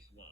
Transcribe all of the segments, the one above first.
Case 1.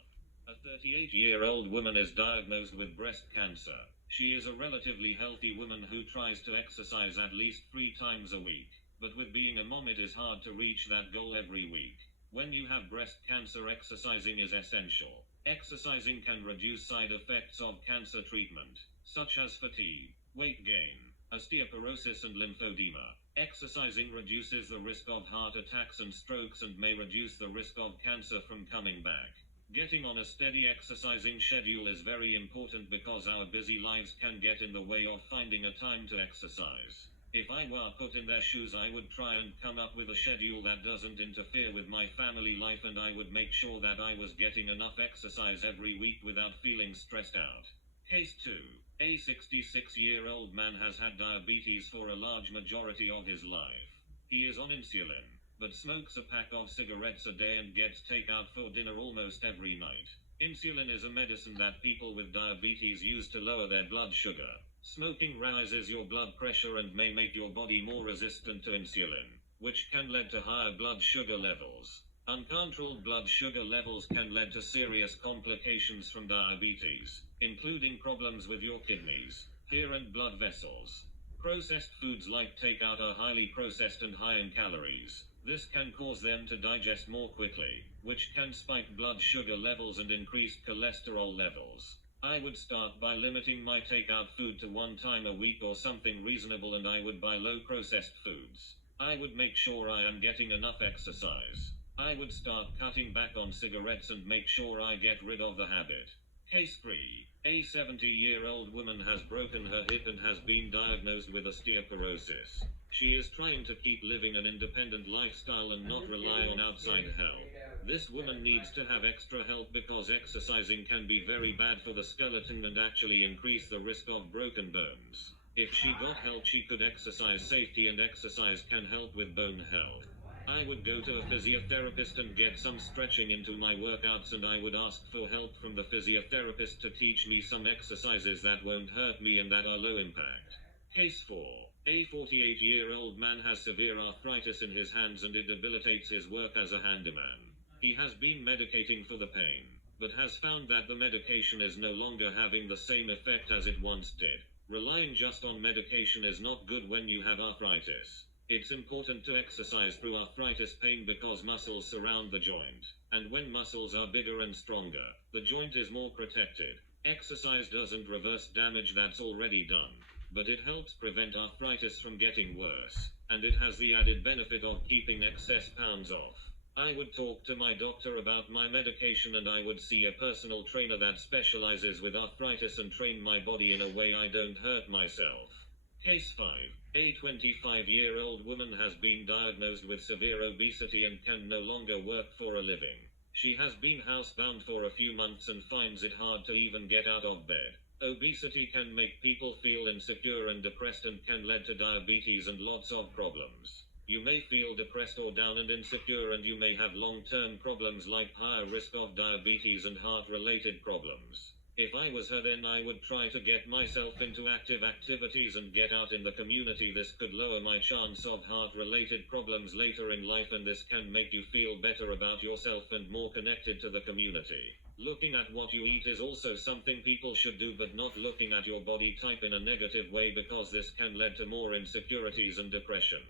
A 38-year-old woman is diagnosed with breast cancer. She is a relatively healthy woman who tries to exercise at least 3 times a week. But with being a mom, it is hard to reach that goal every week. When you have breast cancer, exercising is essential. Exercising can reduce side effects of cancer treatment, such as fatigue, weight gain, osteoporosis and lymphedema. Exercising reduces the risk of heart attacks and strokes and may reduce the risk of cancer from coming back. Getting on a steady exercising schedule is very important because our busy lives can get in the way of finding a time to exercise. If I were put in their shoes, I would try and come up with a schedule that doesn't interfere with my family life, and I would make sure that I was getting enough exercise every week without feeling stressed out. Case 2. A 66-year-old man has had diabetes for a large majority of his life. He is on insulin, but smokes a pack of cigarettes a day and gets takeout for dinner almost every night. Insulin is a medicine that people with diabetes use to lower their blood sugar. Smoking raises your blood pressure and may make your body more resistant to insulin, which can lead to higher blood sugar levels. Uncontrolled blood sugar levels can lead to serious complications from diabetes, including problems with your kidneys, hair and blood vessels. Processed foods like takeout are highly processed and high in calories. This can cause them to digest more quickly, which can spike blood sugar levels and increase cholesterol levels. I would start by limiting my takeout food to 1 time a week or something reasonable, and I would buy low processed foods. I would make sure I am getting enough exercise. I would start cutting back on cigarettes and make sure I get rid of the habit. Case 3. A 70-year-old woman has broken her hip and has been diagnosed with osteoporosis. She is trying to keep living an independent lifestyle and not rely on outside help. This woman needs to have extra help because exercising can be very bad for the skeleton and actually increase the risk of broken bones. If she got help, she could exercise safely, and exercise can help with bone health. I would go to a physiotherapist and get some stretching into my workouts, and I would ask for help from the physiotherapist to teach me some exercises that won't hurt me and that are low impact. Case 4. A 48-year-old man has severe arthritis in his hands and it debilitates his work as a handyman. He has been medicating for the pain, but has found that the medication is no longer having the same effect as it once did. Relying just on medication is not good when you have arthritis. It's important to exercise through arthritis pain because muscles surround the joint, and when muscles are bigger and stronger, the joint is more protected. Exercise doesn't reverse damage that's already done, but it helps prevent arthritis from getting worse, and it has the added benefit of keeping excess pounds off. I would talk to my doctor about my medication, and I would see a personal trainer that specializes with arthritis and train my body in a way I don't hurt myself. Case 5. A 25-year-old woman has been diagnosed with severe obesity and can no longer work for a living. She has been housebound for a few months and finds it hard to even get out of bed. Obesity can make people feel insecure and depressed and can lead to diabetes and lots of problems. You may feel depressed or down and insecure, and you may have long-term problems like higher risk of diabetes and heart-related problems. If I was her, then I would try to get myself into active activities and get out in the community. This could lower my chance of heart-related problems later in life, and this can make you feel better about yourself and more connected to the community. Looking at what you eat is also something people should do, but not looking at your body type in a negative way, because this can lead to more insecurities and depression.